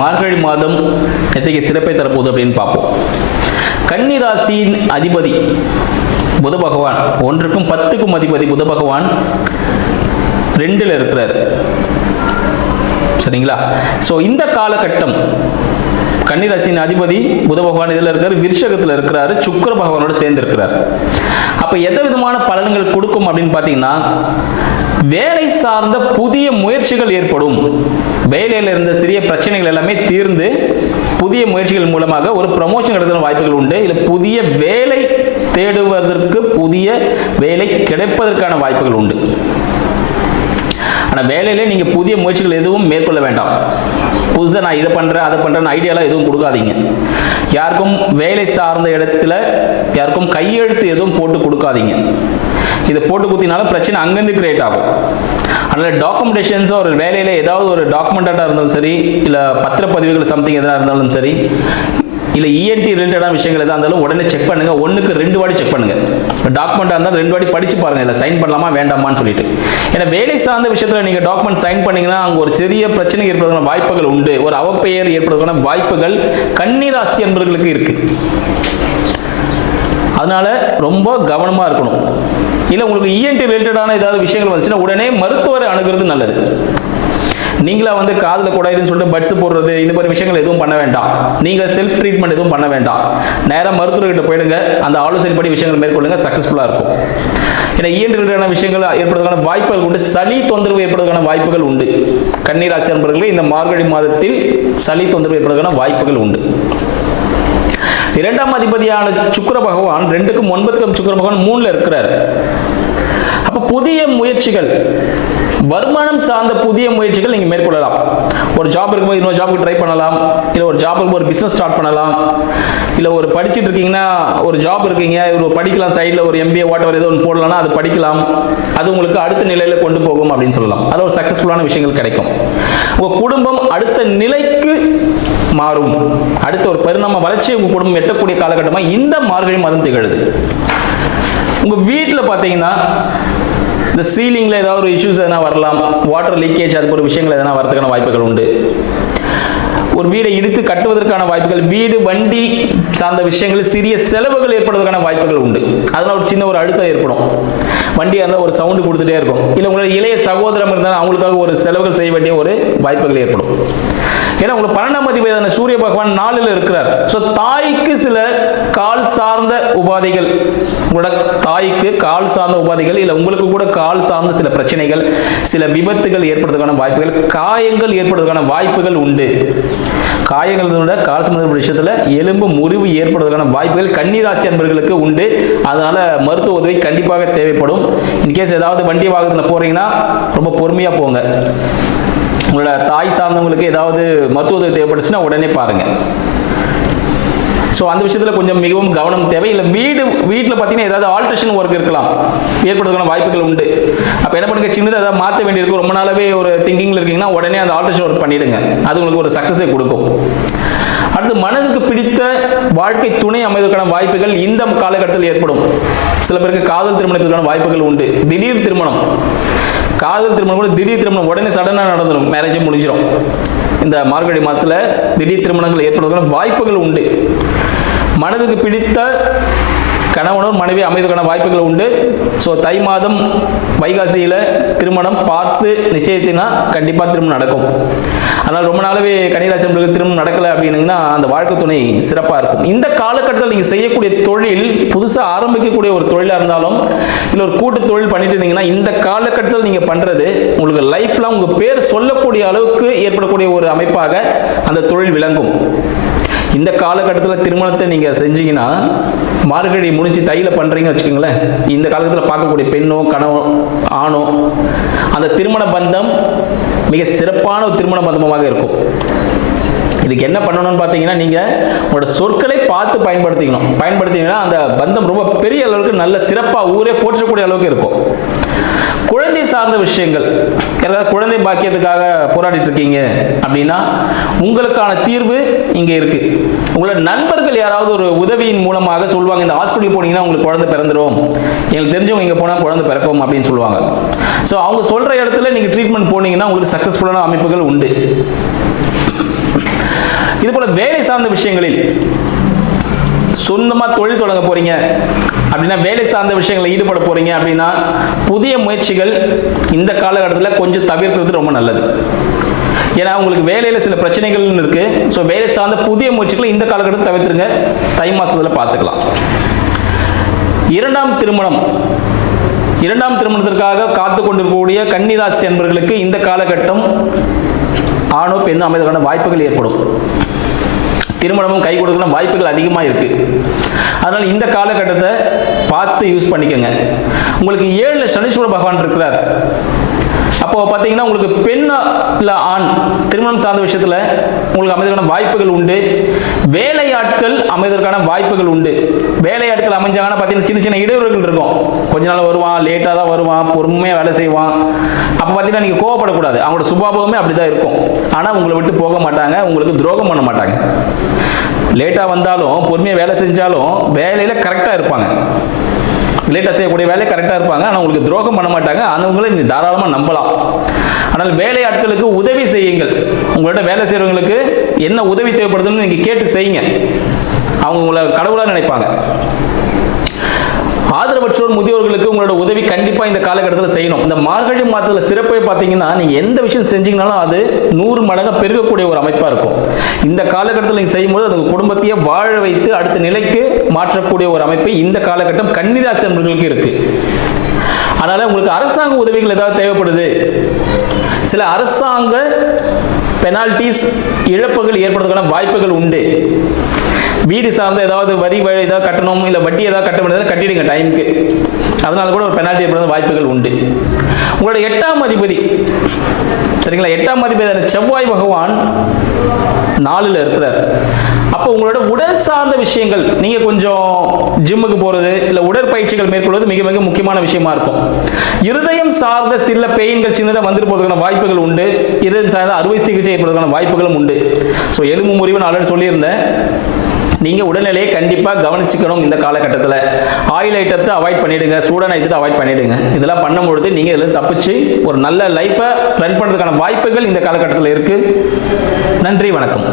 மார்கழி மாதம் எத்தகைய சிறப்பை தரப்போகுது அப்படின்னு பார்ப்போம். கன்னி ராசியின் அதிபதி புத பகவான், 1க்கும் 10க்கும் அதிபதி புத பகவான் 2ல் இருக்கிறார். சரிங்களா? ஸோ இந்த காலகட்டம் கன்னிராசியின் அதிபதி புத பகவான் இதில் இருக்காரு, விருஷகத்தில் இருக்கிறாரு, சுக்கிர பகவானோட சேர்ந்து இருக்கிறார். அப்போ எந்த விதமான பலன்கள் கொடுக்கும் அப்படின்னு பார்த்தீங்கன்னா, வேலை சார்ந்த புதிய முயற்சிகள் ஏற்படும். வேலையில் இருந்த சிறிய பிரச்சனைகள் எல்லாமே தீர்ந்து புதிய முயற்சிகள் மூலமாக ஒரு ப்ரமோஷன் கிடைக்கிற வாய்ப்புகள் உண்டு. இல்லை புதிய வேலை தேடுவதற்கு, புதிய வேலை கிடைப்பதற்கான வாய்ப்புகள் உண்டு. ஆனால் வேலையிலே நீங்கள் புதிய முயற்சிகள் எதுவும் மேற்கொள்ள வேண்டாம். புதுசாக நான் இதை பண்ணுறேன் அதை பண்ணுறேன்னு ஐடியாலாம் எதுவும் கொடுக்காதீங்க. யாருக்கும் வேலை சார்ந்த இடத்துல யாருக்கும் கையெழுத்து எதுவும் போட்டு கொடுக்காதீங்க. இதை போட்டு குத்தினால பிரச்சனை அங்கேருந்து கிரியேட் ஆகும். அதனால் டாக்குமெண்டேஷன்ஸோ ஒரு வேலையில் ஏதாவது ஒரு டாக்குமெண்ட்டாக இருந்தாலும் சரி, இல்லை பத்திரப்பதிவுகள் சம்திங் எதாக இருந்தாலும் சரி, இல்லை இஎன்டி ரிலேட்டடான விஷயங்கள் எதாக இருந்தாலும் உடனே செக் பண்ணுங்கள். 1க்கு 2 வாட்டி செக் பண்ணுங்கள். டாக்குமெண்ட்டாக இருந்தாலும் 2 வாட்டி படித்து பாருங்கள், இல்லை சைன் பண்ணலாமா வேண்டாமான்னு சொல்லிட்டு. ஏன்னா வேலை சார்ந்த விஷயத்தில் நீங்கள் டாக்குமெண்ட் சைன் பண்ணிங்கன்னா அங்கே ஒரு சிறிய பிரச்சனை ஏற்படுவதற்கான வாய்ப்புகள் உண்டு. ஒரு அவப்பெயர் ஏற்படுவதற்கான வாய்ப்புகள் கன்னிராசி என்பவர்களுக்கு இருக்குது. அதனால ரொம்ப கவனமாக இருக்கணும். இல்லை உங்களுக்கு இஎன்டி ரிலேட்டடான ஏதாவது விஷயங்கள் வந்துச்சுன்னா உடனே மருத்துவரை அணுகிறது நல்லது. நீங்களா வந்து காதில் கூடாதுன்னு சொல்லிட்டு பட்ஸ் போடுறது இந்த மாதிரி விஷயங்கள் எதுவும் பண்ண வேண்டாம். நீங்கள் செல்ஃப் ட்ரீட்மெண்ட் எதுவும் பண்ண வேண்டாம். நேராக மருத்துவர்கிட்ட போயிடுங்க, அந்த ஆலோசனைப்படி விஷயங்கள் மேற்கொள்ளுங்க, சக்ஸஸ்ஃபுல்லாக இருக்கும். ஏன்னா இஎன்டி ரிலேட்டடான விஷயங்கள் ஏற்படுவதற்கான வாய்ப்புகள் உண்டு. சளி தொந்தரவு ஏற்படுவதற்கான வாய்ப்புகள் உண்டு. கன்னிராசி நண்பர்களே, இந்த மார்கழி மாதத்தில் சளி தொந்தரவு ஏற்படுவதற்கான வாய்ப்புகள் உண்டு. 2ஆம் அதிபதியான சுக்கிர பகவான் 2க்கும் 9க்கும் சுக்கிர பகவான் 3ல் இருக்கிறார். அப்போ புதிய முயற்சிகள், வருமானம் சார்ந்த புதிய முயற்சிகள் நீங்கள் மேற்கொள்ளலாம். ஒரு ஜாப் இருக்கும்போது இன்னொரு ஜாபுக்கு ட்ரை பண்ணலாம். இல்லை ஒரு ஜாப் இருக்கும்போது ஒரு பிஸ்னஸ் ஸ்டார்ட் பண்ணலாம். இல்லை ஒரு படிச்சுட்டு இருக்கீங்கன்னா ஒரு ஜாப் இருக்கீங்க, ஒரு படிக்கலாம், சைடில் ஒரு MBA வாட்டவர் ஏதோ ஒன்று போடலாம்னா அது படிக்கலாம். அது உங்களுக்கு அடுத்த நிலையில் கொண்டு போகும் அப்படின்னு சொல்லலாம். அது ஒரு சக்ஸஸ்ஃபுல்லான விஷயங்கள் கிடைக்கும். உங்கள் குடும்பம் அடுத்த நிலைக்கு மாறும். அடுத்த ஒரு பரிணாம வளர்ச்சி உங்கள் குடும்பம் எட்டக்கூடிய காலகட்டமாக இந்த மார்கழி மாதம் திகழுது. உங்கள் வீட்டில் பார்த்தீங்கன்னா இந்த சீலிங்கில் ஏதாவது ஒரு இஷ்யூஸ் எதனா வரலாம். வாட்டர் லீக்கேஜ் அது போன்ற விஷயங்கள் எதனா வரதுக்கான வாய்ப்புகள் உண்டு. ஒரு வீடை இடித்து கட்டுவதற்கான வாய்ப்புகள், வீடு வண்டி சார்ந்த விஷயங்கள் சிறிய செலவுகள் ஏற்படுவதற்கான வாய்ப்புகள் உண்டு. அதனால் ஒரு சின்ன ஒரு அழுத்தம் ஏற்படும். வண்டியாக இருந்தால் ஒரு சவுண்டு கொடுத்துட்டே இருக்கும். இல்லை உங்களோட இளைய சகோதரம் இருந்தாலும் அவங்களுக்காக ஒரு செலவுகள் செய்ய வேண்டிய ஒரு வாய்ப்புகள் ஏற்படும். ஏன்னா உங்களுக்கு 12ஆம் அதிபதியான சூரிய பகவான் 4ல் இருக்கிறார். ஸோ தாய்க்கு சில கால் சார்ந்த உபாதைகள், உங்களோட தாய்க்கு கால் சார்ந்த உபாதைகள், இல்லை உங்களுக்கு கூட கால் சார்ந்த சில பிரச்சனைகள், சில விபத்துகள் ஏற்படுவதற்கான வாய்ப்புகள், காயங்கள் ஏற்படுவதற்கான வாய்ப்புகள் உண்டு. காயங்களோட கால் சம்பந்த விஷயத்தில் எலும்பு முறிவு ஏற்படுவதற்கான வாய்ப்புகள் கன்னிராசி அன்பர்களுக்கு உண்டு. அதனால மருத்துவ உதவி கண்டிப்பாக தேவைப்படும். இன்கேஸ் ஏதாவது வண்டி வாகனத்தில் போறீங்கன்னா ரொம்ப பொறுமையாக போங்க. உங்களோட தாய் சார்ந்தவங்களுக்கு ஏதாவது மருத்துவ உதவி தேவைப்பட்டுச்சுன்னா உடனே பாருங்க. ஸோ அந்த விஷயத்தில் கொஞ்சம் மிகவும் கவனம் தேவை. இல்லை வீட்டில் பார்த்தீங்கன்னா ஏதாவது ஆல்ட்ரேஷன் ஒர்க் இருக்கலாம், ஏற்படுவதற்கான வாய்ப்புகள் உண்டு. அப்போ என்ன பண்ணுங்க, சின்னதாக ஏதாவது மாற்ற வேண்டியிருக்கும், ரொம்ப நாளாவே ஒரு திங்கிங்கில் இருக்கீங்கன்னா உடனே அந்த ஆல்ட்ரேஷன் ஒர்க் பண்ணிடுங்க. அது உங்களுக்கு ஒரு சக்ஸஸை கொடுக்கும். அடுத்து மனதுக்கு பிடித்த வாழ்க்கை துணை அமைவதற்கான வாய்ப்புகள் இந்த காலகட்டத்தில் ஏற்படும். சில பேருக்கு காதல் திருமணத்திற்கான வாய்ப்புகள் உண்டு. திடீர் திருமணம், காதல் திருமணம் கூட திடீர் திருமணம் உடனே சடனாக நடந்துடும், மேரேஜே முடிஞ்சிடும். இந்த மார்கழி மாதத்தில் திடீர் திருமணங்கள் ஏற்படுவதற்கான வாய்ப்புகள் உண்டு. மனதுக்கு பிடித்த கணவனும் மனைவி அமைவதற்கான வாய்ப்புகள் உண்டு. ஸோ தை மாதம் வைகாசியில் திருமணம் பார்த்து நிச்சயத்தினா கண்டிப்பாக திருமணம் நடக்கும். அதனால் ரொம்ப நாளாவே கன்னிராசி நண்பர்களுக்கு திருமணம் நடக்கலை அப்படின்னீங்கன்னா அந்த வாழ்க்கை துணை சிறப்பாக இருக்கும். இந்த காலகட்டத்தில் நீங்கள் செய்யக்கூடிய தொழில், புதுசாக ஆரம்பிக்கக்கூடிய ஒரு தொழிலாக இருந்தாலும் இல்லை ஒரு கூட்டு தொழில் பண்ணிட்டு இருந்தீங்கன்னா இந்த காலகட்டத்தில் நீங்கள் பண்ணுறது உங்களுக்கு லைஃப்லாம் உங்கள் பேர் சொல்லக்கூடிய அளவுக்கு ஏற்படக்கூடிய ஒரு அமைப்பாக அந்த தொழில் விளங்கும். இந்த காலகட்டத்தில் திருமணத்தை நீங்கள் செஞ்சீங்கன்னா, மார்கழி முடிஞ்சு தையில் பண்ணுறீங்கன்னு வச்சுக்கோங்களேன், இந்த காலகட்டத்தில் பார்க்கக்கூடிய பெண்ணோ கணவோ ஆணோ அந்த திருமண பந்தம் மிக சிறப்பான ஒரு திருமண பந்தமாக இருக்கும். இதுக்கு என்ன பண்ணணும்னு பார்த்தீங்கன்னா, நீங்கள் உங்களோட சொற்களை பார்த்து பயன்படுத்திங்கன்னா அந்த பந்தம் ரொம்ப பெரிய அளவுக்கு நல்ல சிறப்பாக ஊரே போற்றக்கூடிய அளவுக்கு இருக்கும். குழந்தை சார்ந்த விஷயங்கள், யாராவது குழந்தை பாக்கியத்துக்காக போராடிட்டு இருக்கீங்க அப்படின்னா உங்களுக்கான தீர்வு இங்கே இருக்கு. உங்களோட நண்பர்கள் யாராவது ஒரு உதவியின் மூலமாக சொல்லுவாங்க, இந்த ஹாஸ்பிட்டல் போனீங்கன்னா உங்களுக்கு குழந்தை பிறந்துடும், எங்களுக்கு தெரிஞ்சவங்க இங்கே போனால் குழந்தை பிறக்கும் அப்படின்னு சொல்லுவாங்க. ஸோ அவங்க சொல்ற இடத்துல நீங்கள் ட்ரீட்மெண்ட் போனீங்கன்னா உங்களுக்கு சக்ஸஸ்ஃபுல்லான அமைப்புகள் உண்டு. இது போல வேலை சார்ந்த விஷயங்களில் சொந்தமாக தொழில் தொடங்க போறீங்க அப்படின்னா, வேலை சார்ந்த விஷயங்களில் ஈடுபட போறீங்க அப்படின்னா, புதிய முயற்சிகள் இந்த காலகட்டத்தில் கொஞ்சம் தவிர்க்கிறது ரொம்ப நல்லது. ஏன்னா உங்களுக்கு வேலையில் சில பிரச்சனைகள் இருக்கு. ஸோ வேலை சார்ந்த புதிய முயற்சிகளை இந்த காலகட்டத்தில் தவிர்த்துருங்க. தை மாசத்துல பார்த்துக்கலாம். இரண்டாம் திருமணத்திற்காக காத்து கொண்டிருக்கக்கூடிய கன்னிராசி அன்பர்களுக்கு இந்த காலகட்டம் ஆணோ பெண்ணோ அமைவதற்கான வாய்ப்புகள் ஏற்படும். திருமணமும் கை கொடுக்கலாம் வாய்ப்புகள் அதிகமாக இருக்கு. அதனால இந்த காலகட்டத்தை பார்த்து யூஸ் பண்ணிக்கோங்க. உங்களுக்கு 7ல் சனீஸ்வர பகவான் இருக்கிறார். அப்போ பார்த்தீங்கன்னா உங்களுக்கு பெண் இல்லை ஆண் திருமணம் சார்ந்த விஷயத்தில் உங்களுக்கு அமைவதற்கான வாய்ப்புகள் உண்டு. வேலையாட்கள் அமைவதற்கான வாய்ப்புகள் உண்டு. வேலையாட்கள் அமைஞ்சாங்கன்னா பார்த்தீங்கன்னா சின்ன சின்ன இடையூறுகள் இருக்கும். கொஞ்ச நாள் வருவான், லேட்டாக தான் வருவான், பொறுமையாக வேலை செய்வான். அப்போ பார்த்தீங்கன்னா நீங்கள் கோவப்படக்கூடாது. அவங்களோட சுபாவமே அப்படி தான் இருக்கும். ஆனால் உங்களை விட்டு போக மாட்டாங்க, உங்களுக்கு துரோகம் பண்ண மாட்டாங்க. லேட்டாக வந்தாலும் பொறுமையாக வேலை செஞ்சாலும் வேலையில் கரெக்டாக இருப்பாங்க. லேட்டாக செய்யக்கூடிய வேலை கரெக்டாக இருப்பாங்க. ஆனால் உங்களுக்கு துரோகம் பண்ண மாட்டாங்க. அவங்களை நீ தாராளமாக நம்பலாம். ஆனால் வேலையாட்களுக்கு உதவி செய்யுங்கள். உங்கள்கிட்ட வேலை செய்கிறவங்களுக்கு என்ன உதவி தேவைப்படுதுன்னு நீங்கள் கேட்டு செய்யுங்க. அவங்க உங்களை கடவுளாக நினைப்பாங்க. ஆதரவற்றோர் முதியோர்களுக்கு உங்களோட உதவி கண்டிப்பாக இந்த காலகட்டத்தில் செய்யணும். இந்த மார்கழி மாதத்தில் சிறப்பை பார்த்தீங்கன்னா, நீங்கள் எந்த விஷயம் செஞ்சீங்கனாலும் அது 100 மடங்கு பெருகக்கூடிய ஒரு அமைப்பாக இருக்கும். இந்த காலகட்டத்தில் நீங்கள் செய்யும்போது அது குடும்பத்தையே வாழ வைத்து அடுத்த நிலைக்கு மாற்றக்கூடிய ஒரு அமைப்பு இந்த காலகட்டம் கன்னிராசி அன்பர்களுக்கு இருக்கு. அதனால உங்களுக்கு அரசாங்க உதவிகள் ஏதாவது தேவைப்படுது, சில அரசாங்க பெனால்டிஸ் இழப்புகள் ஏற்படுவதற்கான வாய்ப்புகள் உண்டு. வீடு சார்ந்த ஏதாவது வரி ஏதாவது கட்டணும், இல்லை வட்டி ஏதாவது கட்ட வேண்டியது கட்டிடுங்க டைமுக்கு. அதனால கூட ஒரு பெனால்ட்டி ஏற்படுற வாய்ப்புகள் உண்டு. உங்களோட 8ஆம் அதிபதி சரிங்களா, 8ஆம் அதிபதி செவ்வாய் பகவான் 4ல் இருக்கிறார். அப்போ உங்களோட உடல் சார்ந்த விஷயங்கள், நீங்க கொஞ்சம் ஜிம்முக்கு போறது இல்லை உடற்பயிற்சிகள் மேற்கொள்வது மிக மிக முக்கியமான விஷயமா இருக்கும். இருதயம் சார்ந்த சில பெயின்கள் சின்னதாக வந்துட்டு போறதுக்கான வாய்ப்புகள் உண்டு. இருதயம் சார்ந்த அறுவை சிகிச்சை ஏற்படுவதற்கான வாய்ப்புகளும் உண்டு. ஸோ எலும்பு முறிவு நான் ஆல்ரெடி சொல்லியிருந்தேன். நீங்கள் உடல்நிலையை கண்டிப்பாக கவனிச்சுக்கணும். இந்த காலகட்டத்தில் ஆயில் ஐட்டத்தை அவாய்ட் பண்ணிடுங்க, சூடான ஐட்டத்தை அவாய்ட் பண்ணிடுங்க. இதெல்லாம் பண்ணும்பொழுது நீங்கள் இதில் தப்பிச்சு ஒரு நல்ல லைஃப்பை ரன் பண்ணுறதுக்கான வாய்ப்புகள் இந்த காலகட்டத்தில் இருக்குது. நன்றி, வணக்கம்.